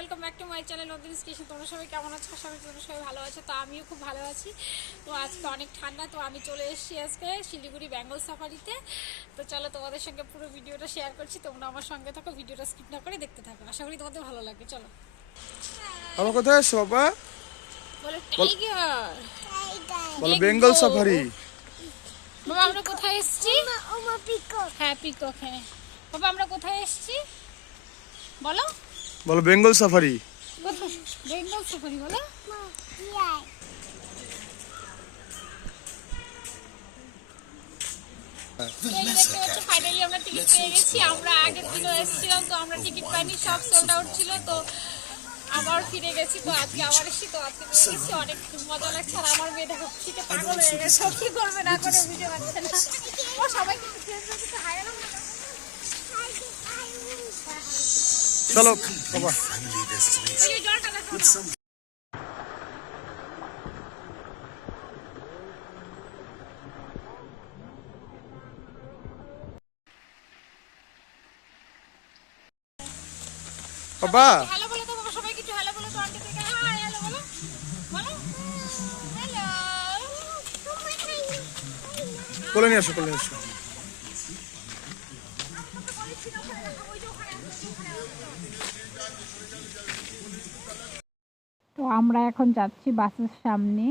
Welcome back to my channel নতুন station. তোমরা সবাই কেমন আছো? আশা করি তোমরা সবাই ভালো আছো। তো আমিও খুব ভালো আছি। তো আজকে অনেক ঠান্ডা, তো আমি চলে এসেছি আজকে শিলিগুড়ি বেঙ্গল সাফারিতে। তো চলো তোমাদের সঙ্গে পুরো ভিডিওটা শেয়ার করছি, তোমরা আমার সঙ্গে থাকো, ভিডিওটা স্কিপ না করে দেখতে থাকো। আশা করি তোমাদের ভালো লাগবে। চলো। আমার কোথায় আসছো বাবা? বলো টাইগার, বলো বেঙ্গল সাফারি। বাবা আমরা কোথায় এসেছি? পিকক। হ্যাঁ পিকক। হ্যাঁ বাবা আমরা কোথায় এসেছি বলো? বলো বেঙ্গল সাফারি। বেঙ্গল সাফারি বলো। ফাইনালি আমরা টিকিট পেয়ে গেছি। আমরা আগের দিনও এসেছিলাম, তো আমরা টিকিট পাইনি, সব সোল্ড আউট ছিল। তো আবার ফিরে গেছি, তো আজকে আবার এসেছি। তো আজকে পেয়ে গেছি, অনেক মজা লাগছে। আর আমার মেয়ে দেখো শীতে পাগল হয়ে গেছে, কি করবে না করে বুঝে পাচ্ছে না। ও সবাই চলো বাবা। বাবা হ্যালো বলো তো বাবা, সবাইকে একটু হ্যালো বলো তো। আন্টি থেকে হাই হ্যালো বলো, বলো হ্যালো। কোলে নিয়ে আসো, কোলে নিয়ে আসো। তো আমরা এখন যাচ্ছি বাসের সামনে।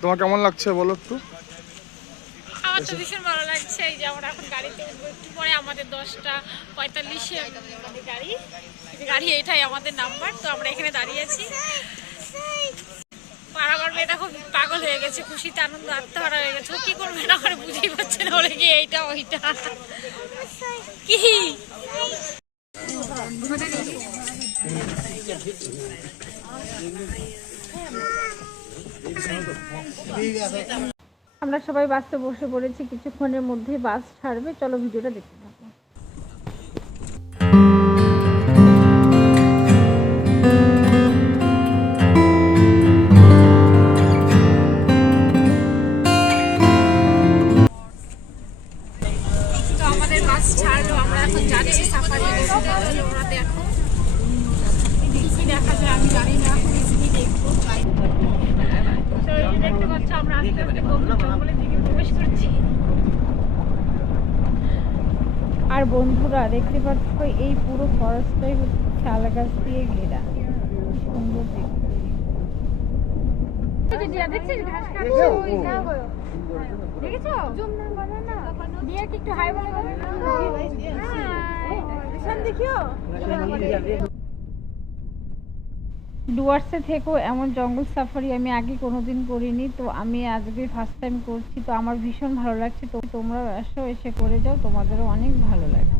তোমার কেমন লাগছে বলো একটু? আমার তো ভীষণ ভালো লাগছে। এই যে আমরা এখন গাড়িতে উঠবো, একটু পরে আমাদের 10:45 আমাদের গাড়ি এটাই আমাদের নাম্বার। তো আমরা এখানে দাঁড়িয়ে আছি। আর আমার মেয়েটা খুব পাগল হয়ে গেছে, খুশিতে আনন্দ আত্মহারা হয়ে গেছে। কি করবে না করে বুঝেই পাচ্ছে না, বলে কি এইটা ওইটা কি। আমরা সবাই বাসে বসে পড়েছি, কিছুক্ষণের মধ্যেই বাস ছাড়বে। চলো ভিডিওটা দেখতে থাকো। তো আমাদের বাস ছাড়লো, আমরা এখন যাচ্ছি সাফারি। ওরা দেখো কি দেখা যায় আমি জানি না, এখন এসেই দেখবো। দেখতে পাচ্ছ আমরা আস্তে আস্তে জঙ্গলের দিকে প্রবেশ করছি। আর বন্ধুরা দেখতে পাচ্ছ এই পুরো ফরেস্টটাই হচ্ছে শাল গাছ দিয়ে ঘেরা, সুন্দর দেখতে। ঘাস কাটছে, দেখেছো? একটু হাই বলে দেখিও। ডুয়ার্সে থেকেও এমন জঙ্গল সাফারি আমি আগে কোনোদিন করিনি, তো আমি আজকে ফার্স্ট টাইম করছি। তো আমার ভীষণ ভালো লাগছে। তো তোমরা আসো, এসে করে যাও, তোমাদেরও অনেক ভালো লাগবে।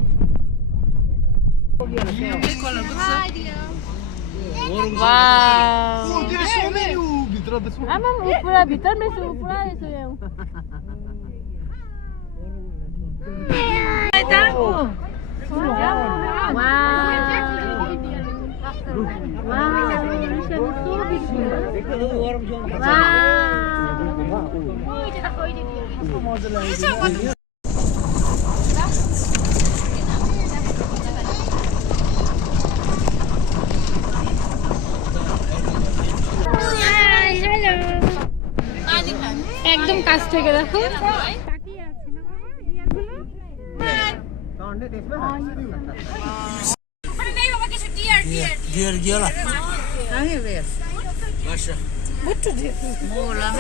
একদম কাছ থেকে দেখো।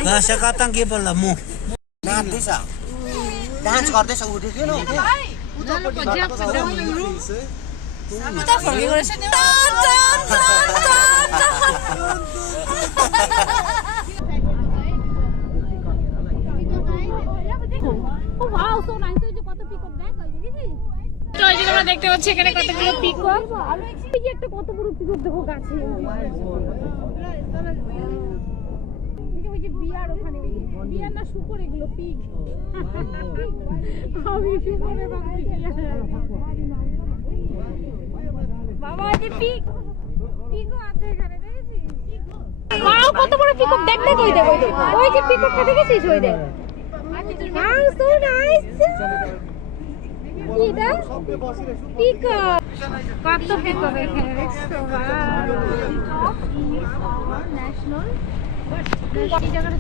भाषा कताङ के बोल्ला मु नाच्दैछ डान्स गर्दैछ उठेको न তো এই যে তোমরা দেখতে পাচ্ছ এখানে কতগুলো পিকক। এই যে একটা কত বড় পিকক দেখো গাছে। যে বিয়ার ওখানে বিয়ার না শুকর এগুলো পিগ আমি শুকরে ভাবছি বাবা যে পিগ পিগও আছে এখানে দেখেছিস ওয়াও কত বড় পিকক দেখ দেখ ওই যে পিককটা দেখেছিস ওই দেখ ওয়াও সো নাইস এটা পিকক কত পিকক এখানে দেখছো ওয়াও ন্যাশনাল এই জায়গাটা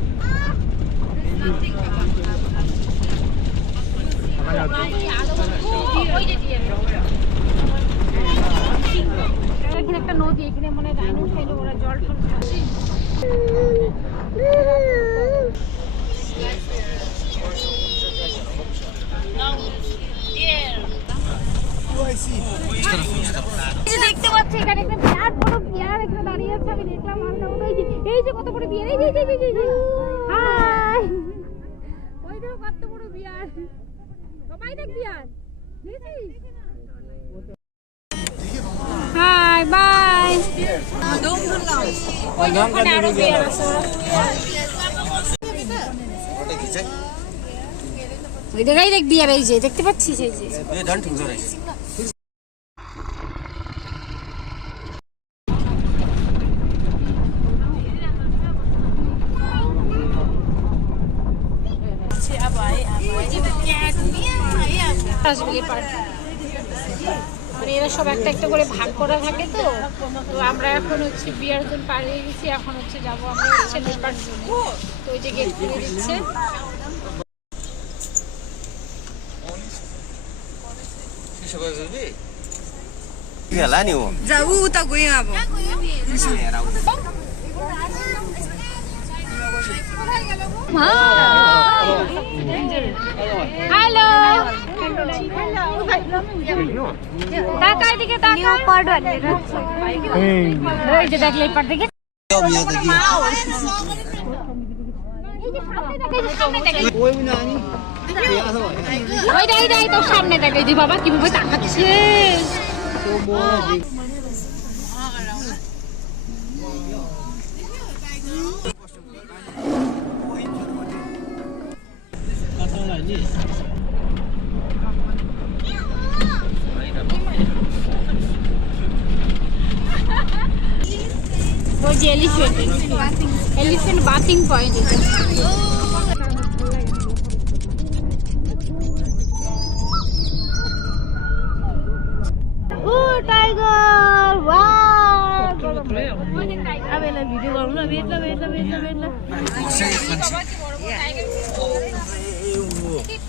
এখানে একটা নদী এখানে মনে ডাইনো খাইলো ওরা জল টল খাচ্ছে দেখতে পাচ্ছি এখানে একটা বিরাট বড় বিয়ার এখানে দাঁড়িয়ে আছে আমি দেখলাম এই যে কত বড় বিয়ার এই যে হাই ওই দেখো কত বড় বিয়ার সবাই দেখ বিয়ার দেখেছিস হাই বাই ওই যে ওখানে আরো বিয়ার আছে ওই দেখাই দেখ বিয়ার এই যে দেখতে পাচ্ছিস এই যে মানে এরা সব একটা একটা করে ভাগ করা থাকে তো আমরা এখন হচ্ছে বিয়ার জোন পার হয়ে গেছি এখন হচ্ছে যাবো আমরা হচ্ছে লেপার জোনে তো ওই যে গেট খুলে দিচ্ছে হ্যালো টাকা এদিকে টাকা পার্ট ওই যে দেখ লেপার দেখে ওই তোর সামনে দেখাই দি বাবা কিভাবে তাকাচ্ছে ওই যে এলিফ্যান্ট বাথিং পয়েন্ট ও টাইগার ওয়াও আবেলা ভিডিও করব না বেটলা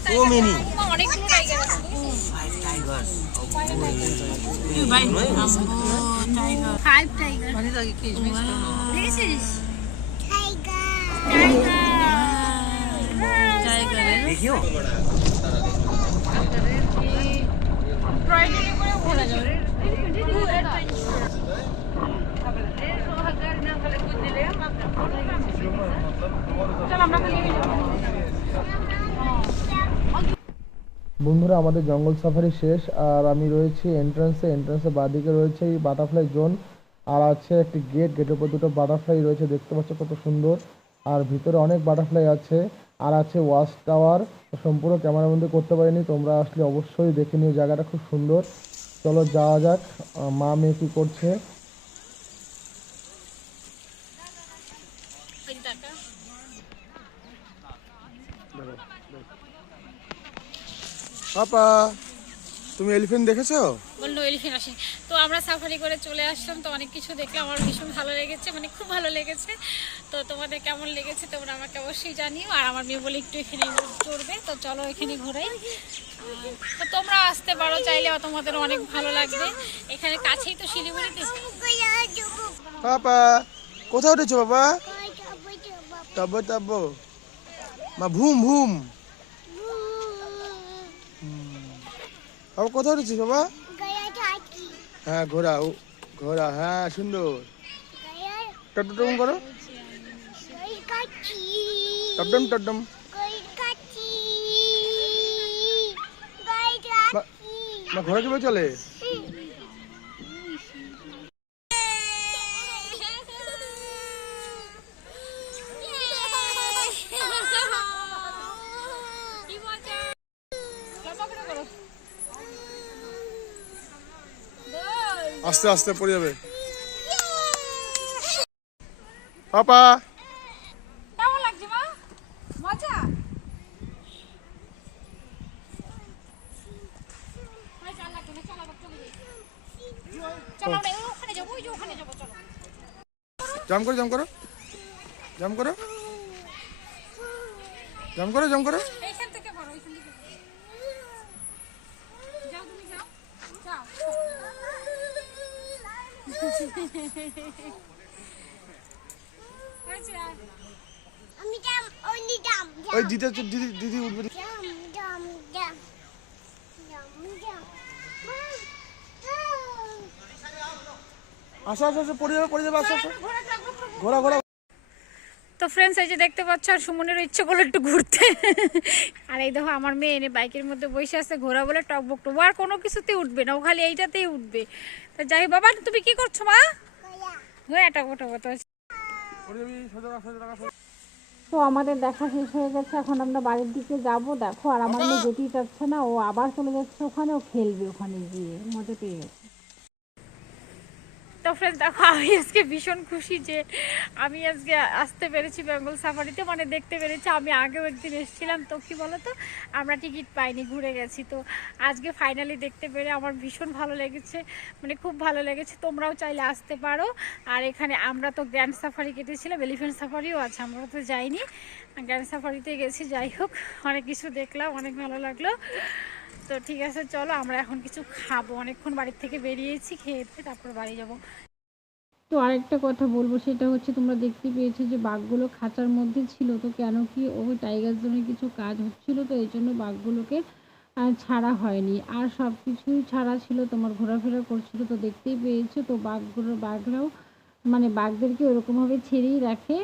So many. অনেকগুলো টাইগার আছে 5 tigers. ভাই টাইগার 5 টাইগার মানে তো কি দেখেছিস টাইগার দেখিও ট্রাইডের করে ঘোরা যাবে চল আমরা বন্ধুরা আমাদের জঙ্গল সাফারি শেষ আর আমি রয়েছি এন্ট্রান্সে বাঁদিকে রয়েছে এই বাটারফ্লাই জোন আর আছে একটি গেটের উপর দুটো বাটারফ্লাই রয়েছে দেখতে পাচ্ছ কত সুন্দর আর ভিতরে অনেক বাটারফ্লাই আছে আর আছে ওয়াচ টাওয়ার সম্পূর্ণ ক্যামেরাবন্দি করতে পারিনি তোমরা আসলে অবশ্যই দেখে নিও জায়গাটা খুব সুন্দর চলো যাওয়া যাক মা মেয়ে কি করছে পাপা তুমি এলিফ্যান্ট দেখেছো বললো এলিফ্যান্ট আসে তো আমরা সাফারি করে চলে আসলাম তো অনেক কিছু দেখলাম আমার ভীষণ ভালো লেগেছে মানে খুব ভালো লেগেছে তো তোমাদের কেমন লেগেছে তোমরা আমাকে অবশ্যই জানিও আর আমার মেয়ে বলে একটু এখানে ঘুরবে তো চলো এখানে ঘোরাই তো তোমরা আসতে পারো চাইলে তোমাদের অনেক ভালো লাগবে এখানে কাছেই তো শিলিগুড়িতে পাপা কোথায় উঠেছো বাবা তাবো মা ভুম বাবা কোথায় উঠেছিস বাবা হ্যাঁ ঘোড়া হ্যাঁ সুন্দর টটম করো টটম মা ঘোড়া কিভাবে চলে আস্তে আস্তে পড়ে যাবে। পাপা কেমন লাগছে মা? মজা? চলো আমরা ওখানে যাবো, ওই যে ওখানে যাবো, চলো। জাম করো জাম করো জাম করো জাম করো জাম করো। এইখান থেকে করো, ওইখান থেকে করো। যাও তুমি যাও, যাও। হয়েছে আর? আমি জাম ওনি জাম ওই দিদি দিদি দিদি উঠবে। জাম জাম জাম জাম জাম আসো আসো আসো পড়ে যাবে আসো আসো ঘোরা ঘোরা। তো ফ্রেন্ডস, এই যে দেখতে পাচ্ছ, আর সুমনের ইচ্ছে করলো একটু ঘুরতে। আর এই দেখো আমার মেয়ে এনে বাইকের মধ্যে বসে আছে, ঘোরা বলে টকবক টক, আর কোনো কিছুতেই উঠবে না, ও খালি এইটাতেই উঠবে। তো যাই বাবা, তুমি কি করছো মা? ঘোরা টকবক টকবক। পড়ে যাবি সোজা সোজা রাখা। তো আমাদের দেখা শেষ হয়ে গেছে, এখন আমরা বাড়ির দিকে যাব। দেখো, আর আমার মেয়ে যেতেই চাচ্ছে না, ও আবার চলে যাচ্ছে ওখানে, ও খেলবে ওখানে গিয়ে, মজা পেয়ে গেছে। তো ফ্রেন্ডস দেখো, আমি আজকে ভীষণ খুশি যে আমি আজকে আসতে পেরেছি বেঙ্গল সাফারিতে, মানে দেখতে পেরেছি। আমি আগেও একদিন এসেছিলাম, তো কি বলতো, আমরা টিকিট পাইনি, ঘুরে গেছি। তো আজকে ফাইনালি দেখতে পেরে আমার ভীষণ ভালো লেগেছে, মানে খুব ভালো লেগেছে। তোমরাও চাইলে আসতে পারো। আর এখানে আমরা তো গ্র্যান্ড সাফারি কেটেছিলাম, এলিফ্যান্ট সাফারিও আছে, আমরা তো যাইনি, গ্র্যান্ড সাফারিতে গেছি। যাই হোক, অনেক কিছু দেখলাম, অনেক ভালো লাগলো। তো ঠিক আছে, চলো আমরা এখন কিছু খাবো, অনেকক্ষণ বাড়ির থেকে বেরিয়েছি, খেয়ে তারপর বাড়ি যাব। তো আরেকটা কথা বলবো, সেটা হচ্ছে, তোমরা দেখতে পেয়েছো যে বাঘগুলো খাঁচার মধ্যে ছিল। তো কেন কি, ওই টাইগার জোনে কিছু কাজ হচ্ছিল, তো এই জন্য বাঘগুলোকে ছাড়া হয়নি, আর সব কিছুই ছাড়া ছিল, তোমার ঘোরাফেরা করছিল। তো দেখতেই পেয়েছো, তো বাঘরাও মানে বাঘদেরকে ওরকমভাবে ছেড়েই রাখে,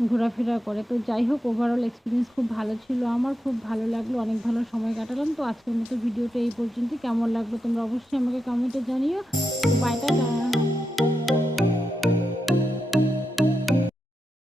ঘোরাফেরা করে। তো যাই হোক, ওভারঅল এক্সপিরিয়েন্স খুব ভালো ছিল, আমার খুব ভালো লাগলো, অনেক ভালো সময় কাটালাম। তো আজকের মতো ভিডিওটা এই পর্যন্ত। কেমন লাগলো তোমরা অবশ্যই আমাকে কমেন্টে জানিও। তো বাইটা।